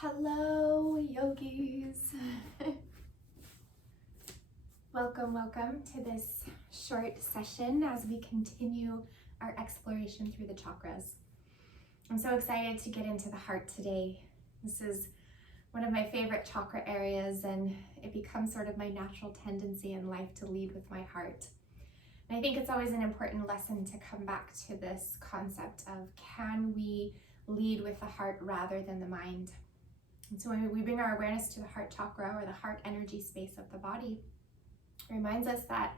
Hello, yogis. Welcome to this short session as we continue our exploration through the chakras. I'm so excited to get into the heart today. This is one of my favorite chakra areas, and it becomes sort of my natural tendency in life to lead with my heart. And I think it's always an important lesson to come back to this concept of, can we lead with the heart rather than the mind? And so when we bring our awareness to the heart chakra, or the heart energy space of the body, it reminds us that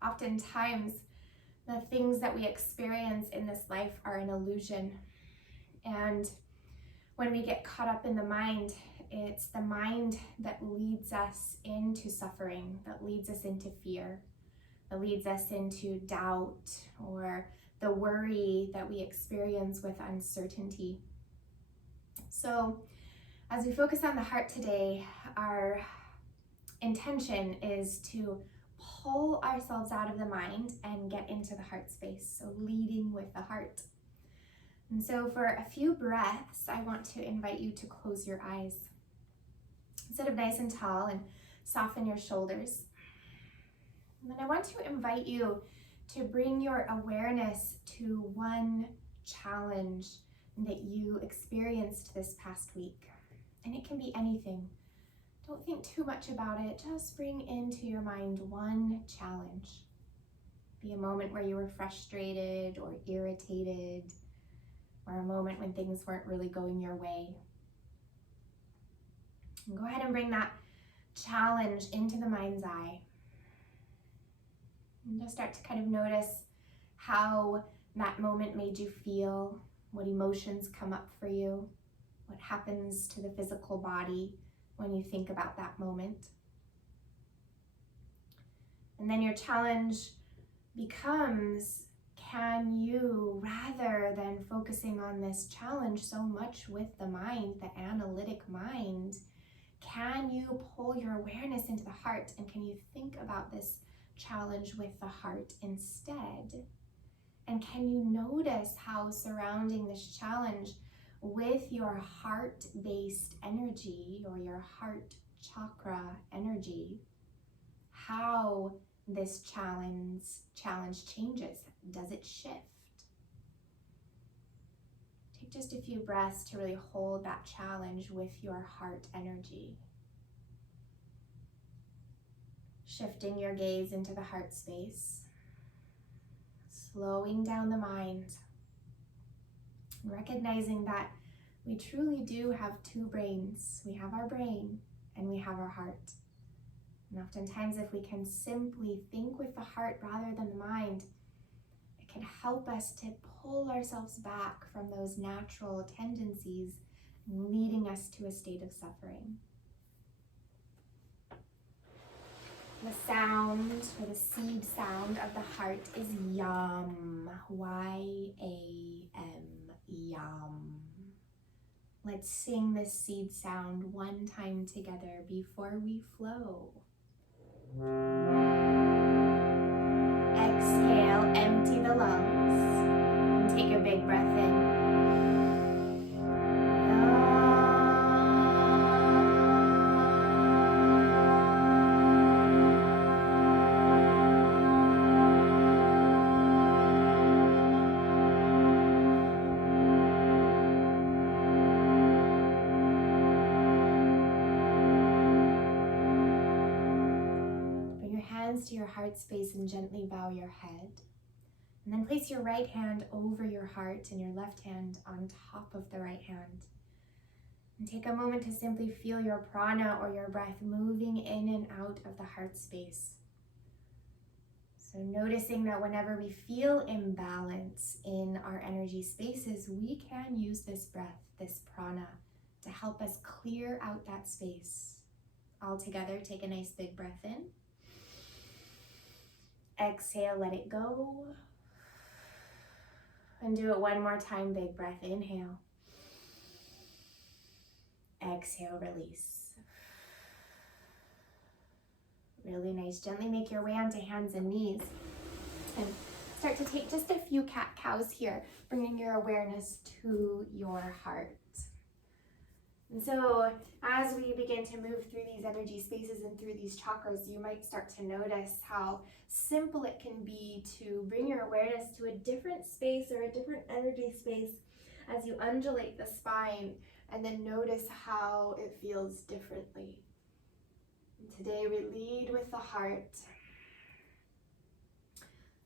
oftentimes the things that we experience in this life are an illusion. And when we get caught up in the mind, it's the mind that leads us into suffering, that leads us into fear, that leads us into doubt, or the worry that we experience with uncertainty. So as we focus on the heart today, our intention is to pull ourselves out of the mind and get into the heart space, so leading with the heart. And so for a few breaths, I want to invite you to close your eyes. Sit up nice and tall and soften your shoulders. And then I want to invite you to bring your awareness to one challenge that you experienced this past week. And it can be anything. Don't think too much about it. Just bring into your mind one challenge. Be a moment where you were frustrated or irritated, or a moment when things weren't really going your way. And go ahead and bring that challenge into the mind's eye. And just start to kind of notice how that moment made you feel, what emotions come up for you, what happens to the physical body when you think about that moment. And then your challenge becomes, can you, rather than focusing on this challenge so much with the mind, the analytic mind, can you pull your awareness into the heart, and can you think about this challenge with the heart instead? And can you notice how surrounding this challenge with your heart-based energy, or your heart chakra energy, how this challenge changes? Does it shift? Take just a few breaths to really hold that challenge with your heart energy. Shifting your gaze into the heart space, slowing down the mind, recognizing that we truly do have two brains. We have our brain and we have our heart. And oftentimes, if we can simply think with the heart rather than the mind, it can help us to pull ourselves back from those natural tendencies leading us to a state of suffering. The sound, or the seed sound of the heart, is yam. Y-A-M, yam. Let's sing this seed sound one time together before we flow. Exhale, empty the lungs, and take a big breath in. To your heart space and gently bow your head. And then place your right hand over your heart and your left hand on top of the right hand. And take a moment to simply feel your prana, or your breath, moving in and out of the heart space. So noticing that whenever we feel imbalance in our energy spaces, we can use this breath, this prana, to help us clear out that space. All together, take a nice big breath in. Exhale, let it go. And do it one more time. Big breath, inhale. Exhale, release. Really nice. Gently make your way onto hands and knees. And start to take just a few cat-cows here, bringing your awareness to your heart. And so as we begin to move through these energy spaces and through these chakras, you might start to notice how simple it can be to bring your awareness to a different space or a different energy space as you undulate the spine, and then notice how it feels differently. And today we lead with the heart.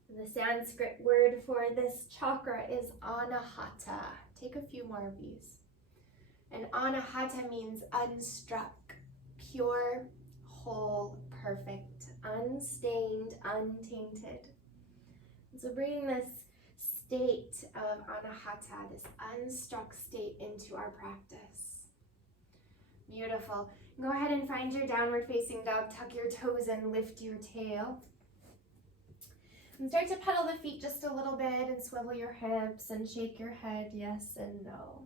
And the Sanskrit word for this chakra is anahata. Take a few more of these. And anahata means unstruck, pure, whole, perfect, unstained, untainted. And so bringing this state of anahata, this unstruck state, into our practice. Beautiful. Go ahead and find your downward facing dog. Tuck your toes and lift your tail. And start to pedal the feet just a little bit and swivel your hips and shake your head yes and no.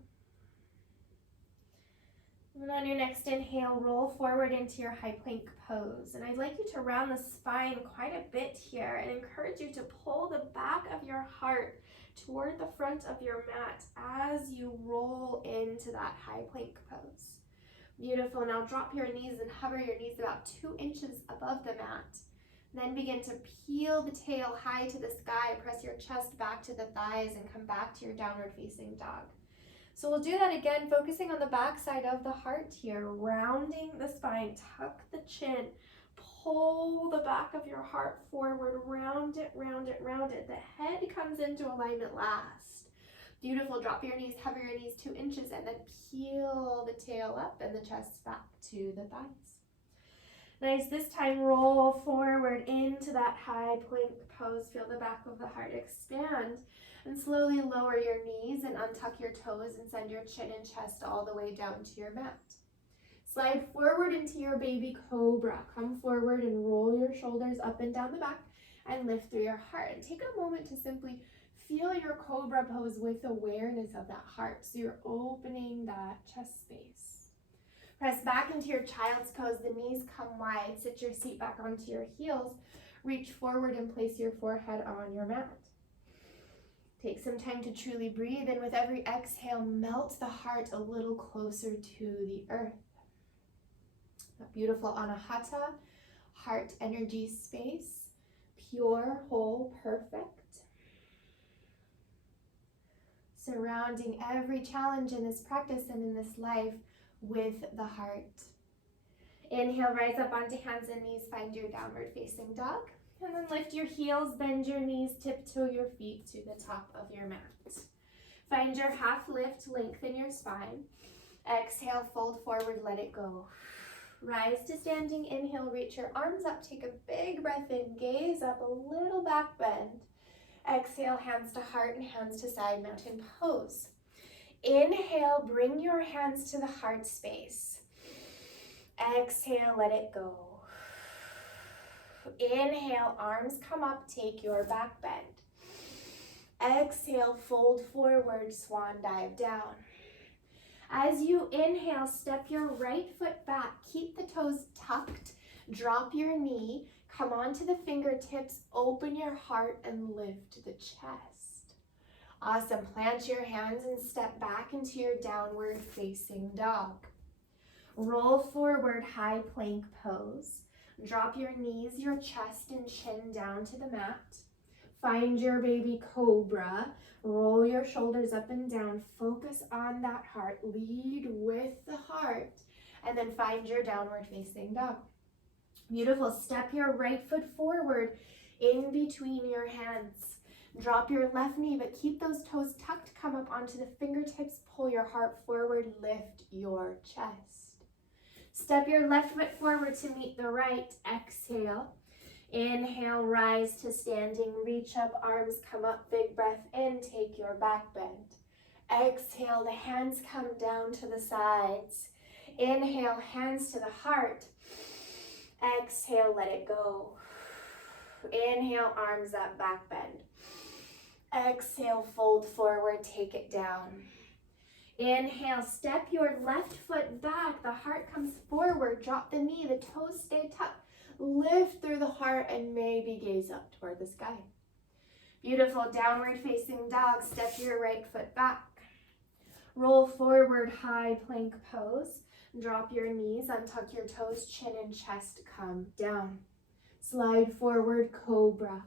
And on your next inhale, roll forward into your high plank pose. And I'd like you to round the spine quite a bit here and encourage you to pull the back of your heart toward the front of your mat as you roll into that high plank pose. Beautiful. Now drop your knees and hover your knees about 2 inches above the mat. Then begin to peel the tail high to the sky. Press your chest back to the thighs and come back to your downward facing dog. So we'll do that again, focusing on the back side of the heart here, rounding the spine, tuck the chin, pull the back of your heart forward, round it, round it, round it. The head comes into alignment last. Beautiful. Drop your knees, hover your knees 2 inches, and then peel the tail up and the chest back to the thighs. Nice. This time, roll forward into that high plank pose. Feel the back of the heart expand. And slowly lower your knees and untuck your toes and send your chin and chest all the way down to your mat. Slide forward into your baby cobra. Come forward and roll your shoulders up and down the back and lift through your heart. And take a moment to simply feel your cobra pose with awareness of that heart. So you're opening that chest space. Press back into your child's pose. The knees come wide. Sit your seat back onto your heels. Reach forward and place your forehead on your mat. Take some time to truly breathe, and with every exhale, melt the heart a little closer to the earth. That beautiful anahata, heart energy space, pure, whole, perfect. Surrounding every challenge in this practice and in this life with the heart. Inhale, rise up onto hands and knees, find your downward facing dog. And then lift your heels, bend your knees, tiptoe your feet to the top of your mat. Find your half lift, lengthen your spine. Exhale, fold forward, let it go. Rise to standing, inhale, reach your arms up, take a big breath in, gaze up, a little back bend. Exhale, hands to heart and hands to side, mountain pose. Inhale, bring your hands to the heart space. Exhale, let it go. Inhale, arms come up, take your back bend. Exhale, fold forward, swan dive down. As you inhale, step your right foot back, keep the toes tucked, drop your knee, come onto the fingertips, open your heart and lift the chest. Awesome. Plant your hands and step back into your downward facing dog. Roll forward, high plank pose. Drop your knees, your chest and chin down to the mat. Find your baby cobra. Roll your shoulders up and down. Focus on that heart. Lead with the heart. And then find your downward facing dog. Beautiful. Step your right foot forward in between your hands. Drop your left knee, but keep those toes tucked. Come up onto the fingertips. Pull your heart forward. Lift your chest. Step your left foot forward to meet the right. Exhale. Inhale, rise to standing. Reach up, arms come up. Big breath in. Take your back bend. Exhale, the hands come down to the sides. Inhale, hands to the heart. Exhale, let it go. Inhale, arms up, back bend. Exhale, fold forward, take it down. Inhale, step your left foot back. The heart comes forward. Drop the knee. The toes stay tucked. Lift through the heart and maybe gaze up toward the sky. Beautiful. Downward facing dog. Step your right foot back. Roll forward, high plank pose. Drop your knees, untuck your toes, chin and chest come down. Slide forward, cobra.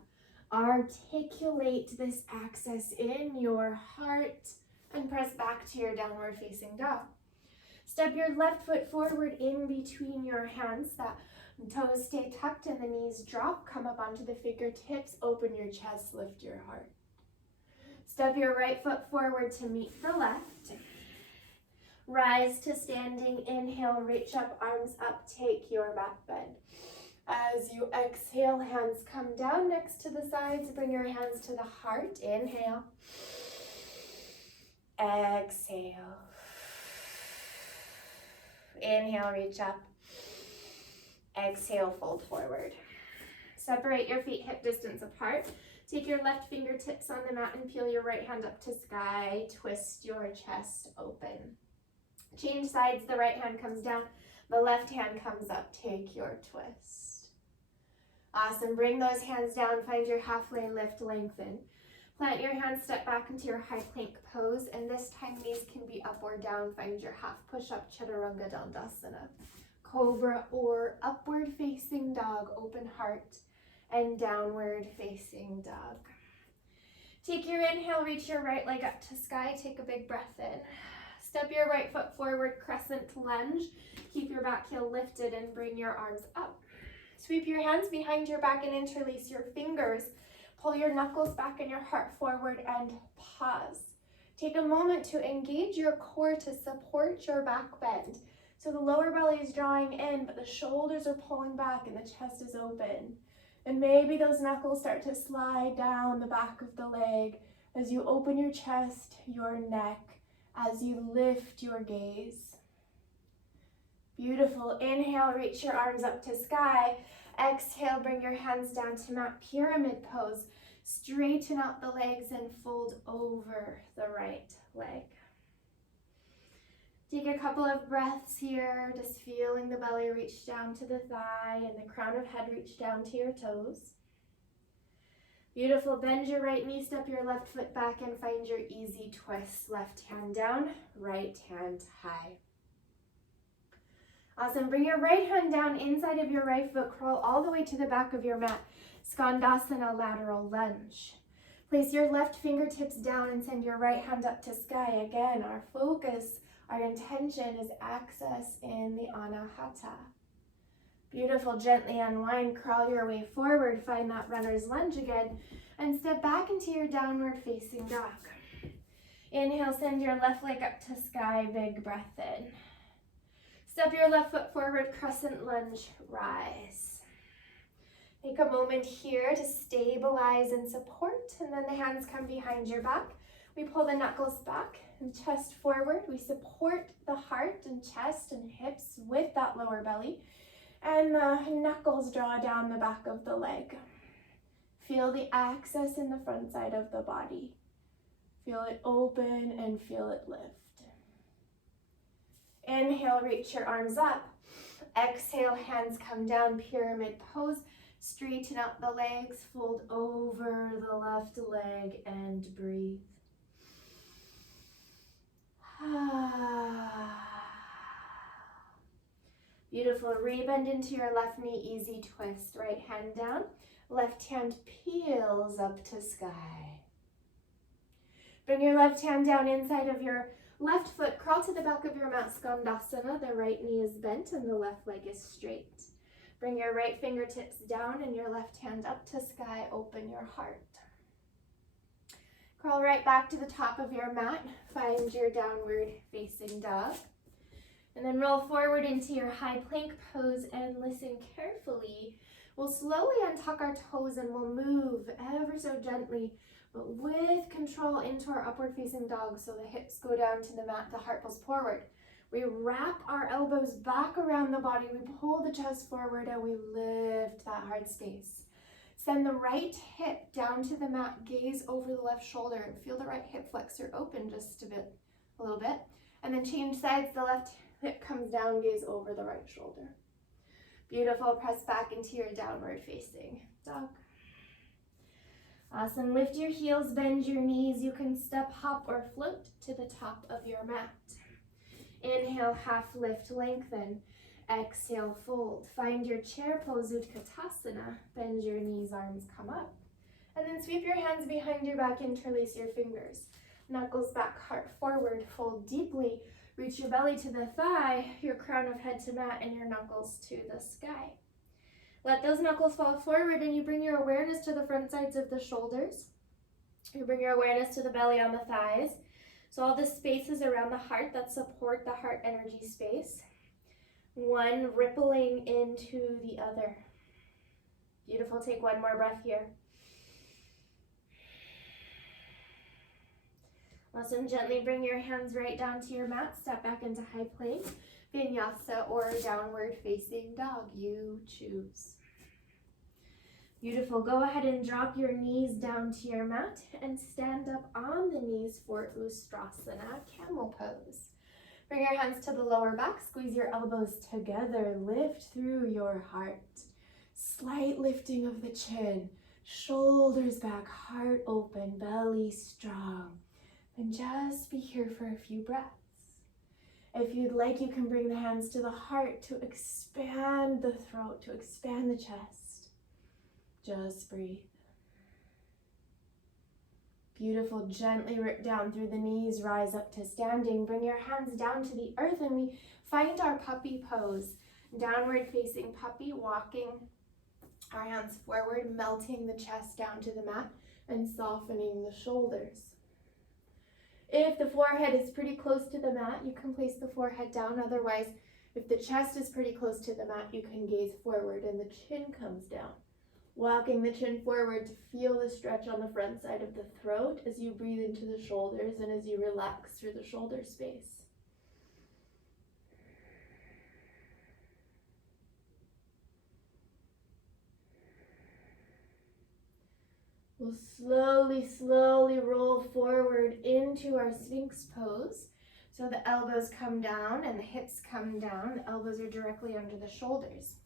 Articulate this axis in your heart and press back to your downward facing dog. Step your left foot forward in between your hands. That toes stay tucked and the knees drop. Come up onto the fingertips, open your chest, lift your heart. Step your right foot forward to meet the left. Rise to standing, inhale, reach up, arms up, take your back bend. As you exhale, hands come down next to the sides, bring your hands to the heart, inhale. Exhale. Inhale, reach up. Exhale, fold forward. Separate your feet hip distance apart. Take your left fingertips on the mat and peel your right hand up to sky. Twist your chest open. Change sides, the right hand comes down, the left hand comes up. Take your twist. Awesome, bring those hands down, find your halfway lift, lengthen. Plant your hands, step back into your high plank pose, and this time knees can be up or down. Find your half push-up, chaturanga dandasana. Cobra or upward facing dog, open heart, and downward facing dog. Take your inhale, reach your right leg up to sky, take a big breath in. Step your right foot forward, crescent lunge. Keep your back heel lifted and bring your arms up. Sweep your hands behind your back and interlace your fingers. Pull your knuckles back and your heart forward and pause. Take a moment to engage your core to support your back bend. So the lower belly is drawing in, but the shoulders are pulling back and the chest is open. And maybe those knuckles start to slide down the back of the leg as you open your chest, your neck, as you lift your gaze. Beautiful. Inhale, reach your arms up to sky. Exhale, bring your hands down to mat, pyramid pose. Straighten out the legs and fold over the right leg. Take a couple of breaths here, just feeling the belly reach down to the thigh and the crown of head reach down to your toes. Beautiful. Bend your right knee, step your left foot back and find your easy twist. Left hand down, right hand high. Awesome. Bring your right hand down inside of your right foot. Crawl all the way to the back of your mat. Skandasana, lateral lunge. Place your left fingertips down and send your right hand up to sky. Again, our focus, our intention is access in the Anahata. Beautiful. Gently unwind, crawl your way forward, find that runner's lunge again, and step back into your downward facing dog. Inhale, send your left leg up to sky, big breath in. Step your left foot forward, crescent lunge, rise. Take a moment here to stabilize and support, and then the hands come behind your back. We pull the knuckles back and chest forward. We support the heart and chest and hips with that lower belly. And the knuckles draw down the back of the leg. Feel the access in the front side of the body. Feel it open and feel it lift. Inhale, reach your arms up. Exhale, hands come down, pyramid pose. Straighten out the legs, fold over the left leg and breathe. Beautiful. Rebend into your left knee, easy twist. Right hand down, left hand peels up to sky. Bring your left hand down inside of your left foot. Crawl to the back of your mat, Skandasana. The right knee is bent and the left leg is straight. Bring your right fingertips down and your left hand up to sky. Open your heart. Crawl right back to the top of your mat. Find your downward facing dog. And then roll forward into your high plank pose and listen carefully. We'll slowly untuck our toes and we'll move ever so gently, but with control into our upward facing dog. So the hips go down to the mat, the heart pulls forward. We wrap our elbows back around the body. We pull the chest forward and we lift that heart space. Send the right hip down to the mat, gaze over the left shoulder and feel the right hip flexor open just a little bit. And then change sides, the left hip comes down, gaze over the right shoulder. Beautiful. Press back into your downward facing dog. Awesome. Lift your heels, bend your knees. You can step, hop, or float to the top of your mat. Inhale, half lift, lengthen. Exhale, fold. Find your chair pose, Utkatasana. Bend your knees, arms come up. And then sweep your hands behind your back, interlace your fingers. Knuckles back, heart forward, fold deeply. Reach your belly to the thigh, your crown of head to mat, and your knuckles to the sky. Let those knuckles fall forward, and you bring your awareness to the front sides of the shoulders. You bring your awareness to the belly on the thighs. So all the spaces around the heart that support the heart energy space. One rippling into the other. Beautiful. Take one more breath here. Awesome. Gently bring your hands right down to your mat. Step back into high plank, vinyasa, or downward facing dog. You choose. Beautiful. Go ahead and drop your knees down to your mat and stand up on the knees for Ustrasana, camel pose. Bring your hands to the lower back. Squeeze your elbows together. Lift through your heart. Slight lifting of the chin. Shoulders back, heart open, belly strong. And just be here for a few breaths. If you'd like, you can bring the hands to the heart to expand the throat, to expand the chest. Just breathe. Beautiful. Gently rip down through the knees, rise up to standing. Bring your hands down to the earth, and we find our puppy pose. Downward facing puppy, walking our hands forward, melting the chest down to the mat, and softening the shoulders. If the forehead is pretty close to the mat, you can place the forehead down. Otherwise, if the chest is pretty close to the mat, you can gaze forward and the chin comes down. Walking the chin forward to feel the stretch on the front side of the throat as you breathe into the shoulders and as you relax through the shoulder space. We'll slowly roll forward into our Sphinx pose. So the elbows come down and the hips come down. The elbows are directly under the shoulders.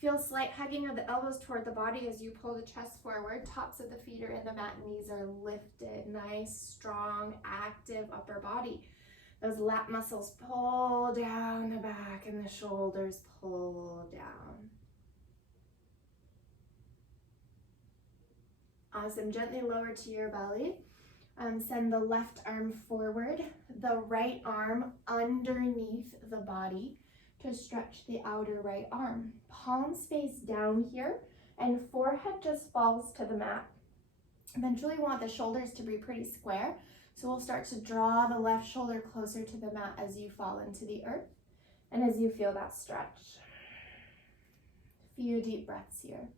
Feel slight hugging of the elbows toward the body as you pull the chest forward. Tops of the feet are in the mat, knees are lifted. Nice, strong, active upper body. Those lat muscles pull down the back and the shoulders pull down. Awesome. Gently lower to your belly. Send the left arm forward, the right arm underneath the body to stretch the outer right arm. Palms face down here and forehead just falls to the mat. Eventually we want the shoulders to be pretty square. So we'll start to draw the left shoulder closer to the mat as you fall into the earth and as you feel that stretch. A few deep breaths here.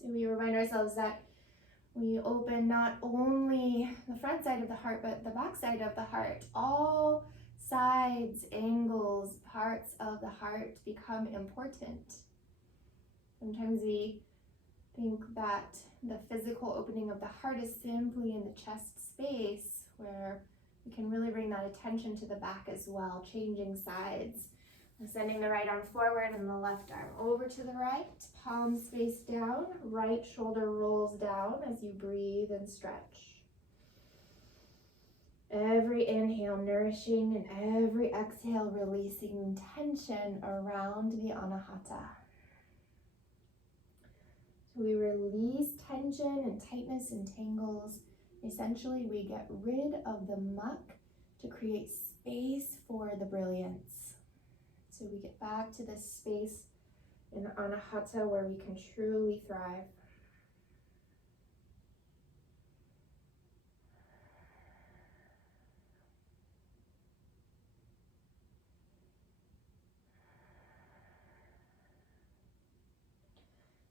So we remind ourselves that we open not only the front side of the heart, but the back side of the heart. All sides, angles, parts of the heart become important. Sometimes we think that the physical opening of the heart is simply in the chest space, where we can really bring that attention to the back as well, changing sides. Sending the right arm forward and the left arm over to the right, palms face down, right shoulder rolls down as you breathe and stretch. Every inhale nourishing and every exhale releasing tension around the anahata. So we release tension and tightness and tangles. Essentially, we get rid of the muck to create space for the brilliance. So we get back to this space in anahata where we can truly thrive.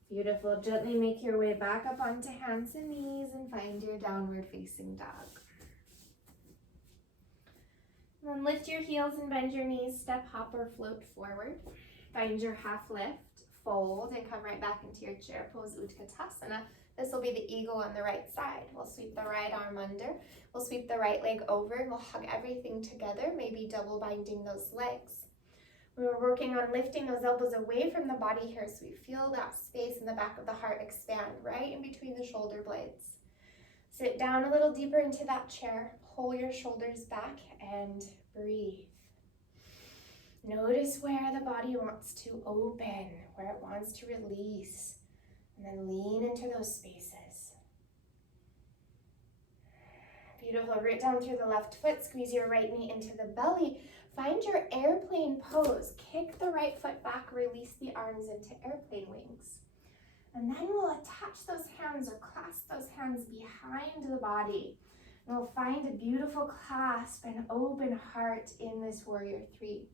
Beautiful. Gently make your way back up onto hands and knees and find your downward facing dog. And then lift your heels and bend your knees, step, hop, or float forward. Find your half lift, fold, and come right back into your chair pose, Utkatasana. This will be the eagle on the right side. We'll sweep the right arm under. We'll sweep the right leg over, and we'll hug everything together, maybe double binding those legs. We're working on lifting those elbows away from the body here so we feel that space in the back of the heart expand right in between the shoulder blades. Sit down a little deeper into that chair, pull your shoulders back and breathe. Notice where the body wants to open, where it wants to release, and then lean into those spaces. Beautiful. Root down through the left foot, squeeze your right knee into the belly. Find your airplane pose. Kick the right foot back, release the arms into airplane wings. And then we'll attach those hands or clasp those hands behind the body. And we'll find a beautiful clasp and open heart in this warrior three.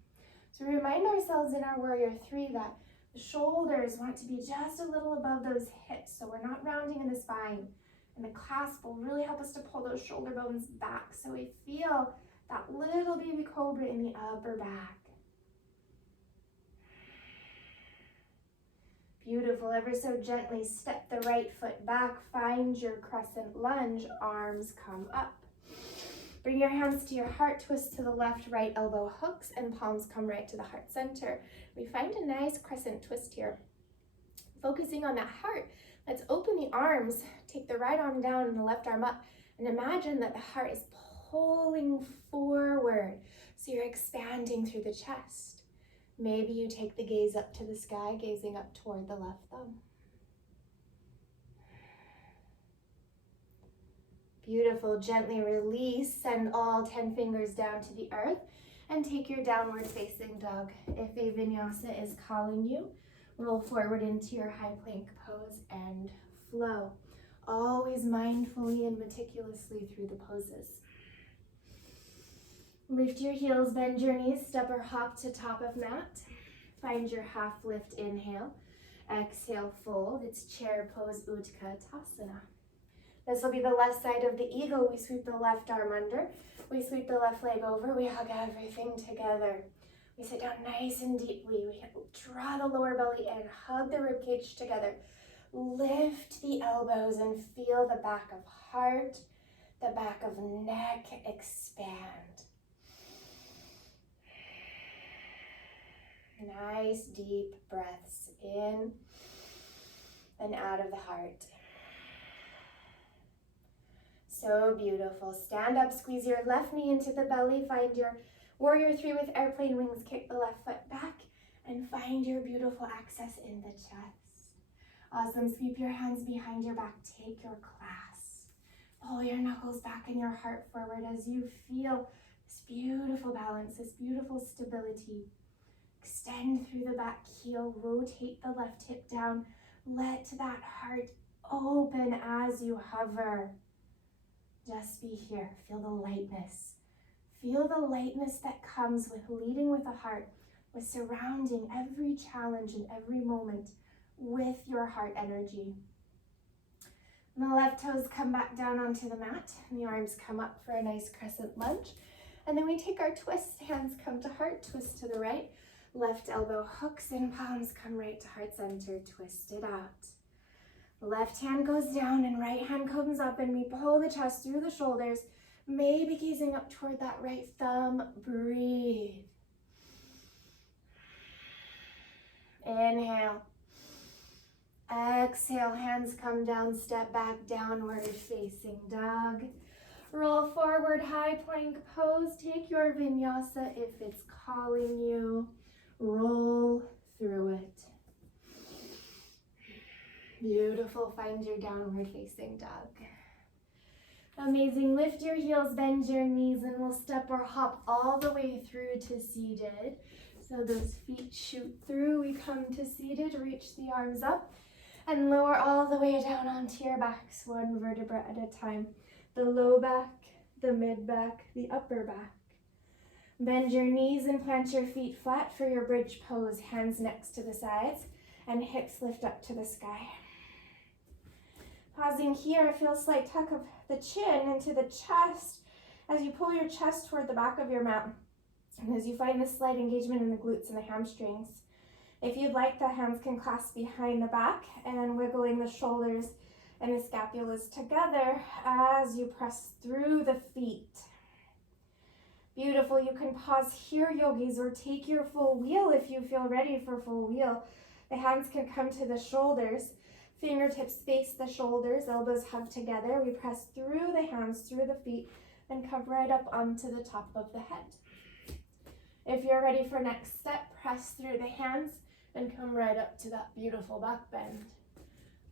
So remind ourselves in our warrior three that the shoulders want to be just a little above those hips, so we're not rounding in the spine. And the clasp will really help us to pull those shoulder bones back so we feel that little baby cobra in the upper back. Beautiful. Ever so gently step the right foot back, find your crescent lunge, arms come up. Bring your hands to your heart, twist to the left, right elbow hooks, and palms come right to the heart center. We find a nice crescent twist here. Focusing on that heart, let's open the arms, take the right arm down and the left arm up, and imagine that the heart is pulling forward, so you're expanding through the chest. Maybe you take the gaze up to the sky, gazing up toward the left thumb. Beautiful. Gently release, send all 10 fingers down to the earth, and take your downward facing dog. If a vinyasa is calling you, roll forward into your high plank pose and flow. Always mindfully and meticulously through the poses. Lift your heels, bend your knees, step or hop to top of mat. Find your half lift, inhale. Exhale, fold. It's chair pose, Utkatasana. This will be the left side of the eagle. We sweep the left arm under. We sweep the left leg over. We hug everything together. We sit down nice and deeply. We draw the lower belly in, hug the ribcage together. Lift the elbows and feel the back of heart, the back of neck expand. Nice deep breaths in and out of the heart. So beautiful. Stand up, squeeze your left knee into the belly, find your warrior three with airplane wings, kick the left foot back, and find your beautiful access in the chest. Awesome. Sweep your hands behind your back, take your clasp. Pull your knuckles back and your heart forward as you feel this beautiful balance, this beautiful stability. Extend through the back heel, rotate the left hip down. Let that heart open as you hover. Just be here. Feel the lightness. Feel the lightness that comes with leading with the heart, with surrounding every challenge and every moment with your heart energy. And the left toes come back down onto the mat, and the arms come up for a nice crescent lunge. And then we take our twists. Hands come to heart, twist to the right. Left elbow hooks and palms come right to heart center, twist it out. Left hand goes down and right hand comes up, and we pull the chest through the shoulders, maybe gazing up toward that right thumb. Breathe. Inhale. Exhale, hands come down, step back, downward facing dog. Roll forward, high plank pose. Take your vinyasa if it's calling you. Roll through it. Beautiful. Find your downward facing dog. Amazing. Lift your heels, bend your knees, and we'll step or hop all the way through to seated. So those feet shoot through. We come to seated, reach the arms up, and lower all the way down onto your backs, one vertebra at a time. The low back, the mid back, the upper back. Bend your knees and plant your feet flat for your bridge pose, hands next to the sides, and hips lift up to the sky. Pausing here, feel a slight tuck of the chin into the chest as you pull your chest toward the back of your mat, and as you find this slight engagement in the glutes and the hamstrings. If you'd like, the hands can clasp behind the back and wiggling the shoulders and the scapulas together as you press through the feet. Beautiful. You can pause here, yogis, or take your full wheel if you feel ready for full wheel. The hands can come to the shoulders. Fingertips face the shoulders, elbows hug together. We press through the hands, through the feet, and come right up onto the top of the head. If you're ready for next step, press through the hands and come right up to that beautiful back bend.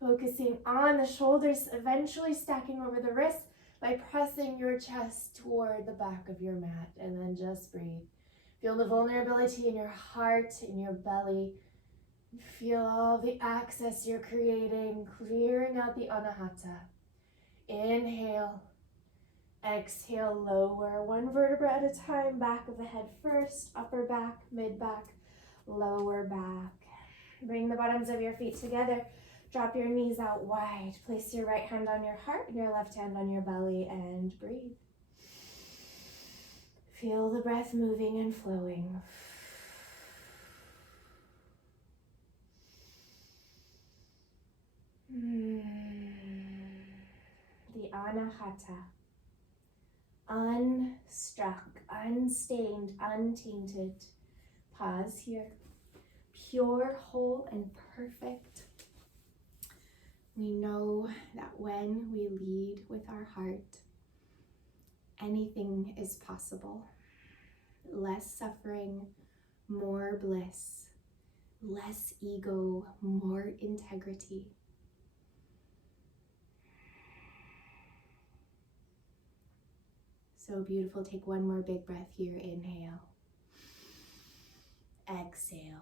Focusing on the shoulders, eventually stacking over the wrists by pressing your chest toward the back of your mat, and then just breathe. Feel the vulnerability in your heart, in your belly. Feel all the access you're creating, clearing out the anahata. Inhale. Exhale, lower one vertebra at a time, back of the head first, upper back, mid back, lower back. Bring the bottoms of your feet together. Drop your knees out wide. Place your right hand on your heart and your left hand on your belly and breathe. Feel the breath moving and flowing. The anahata. Unstruck, unstained, untainted. Pause here. Pure, whole, and perfect. We know that when we lead with our heart, anything is possible. Less suffering, more bliss. Less ego, more integrity. So beautiful. Take one more big breath here. Inhale. Exhale.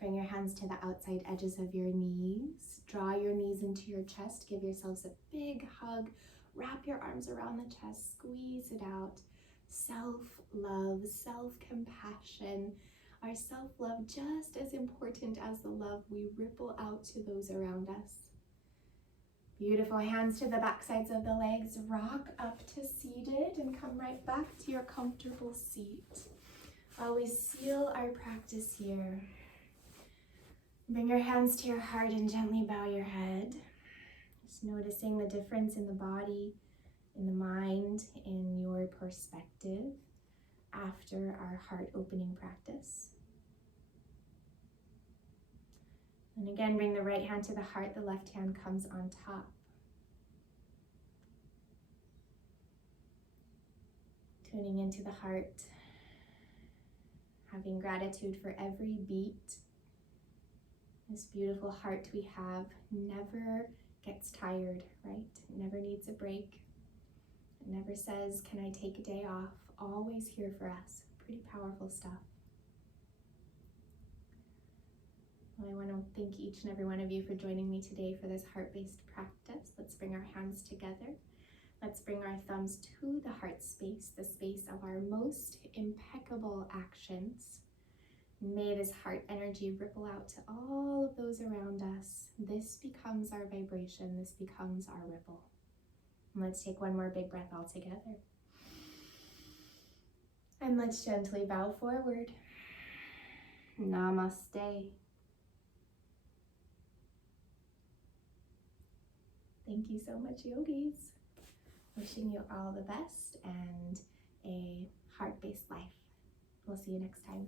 Bring your hands to the outside edges of your knees. Draw your knees into your chest. Give yourselves a big hug. Wrap your arms around the chest. Squeeze it out. Self-love, self-compassion. Our self-love just as important as the love we ripple out to those around us. Beautiful. Hands to the back sides of the legs. Rock up to seated and come right back to your comfortable seat. While we seal our practice here, bring your hands to your heart and gently bow your head. Just noticing the difference in the body, in the mind, in your perspective after our heart opening practice. And again, bring the right hand to the heart, the left hand comes on top. Tuning into the heart, having gratitude for every beat. This beautiful heart we have never gets tired, right? It never needs a break. It never says, can I take a day off? Always here for us. Pretty powerful stuff. Well, I want to thank each and every one of you for joining me today for this heart-based practice. Let's bring our hands together. Let's bring our thumbs to the heart space, the space of our most impeccable actions. May this heart energy ripple out to all of those around us. This becomes our vibration. This becomes our ripple. And let's take one more big breath all together. And let's gently bow forward. Namaste. Thank you so much, yogis. Wishing you all the best and a heart-based life. We'll see you next time.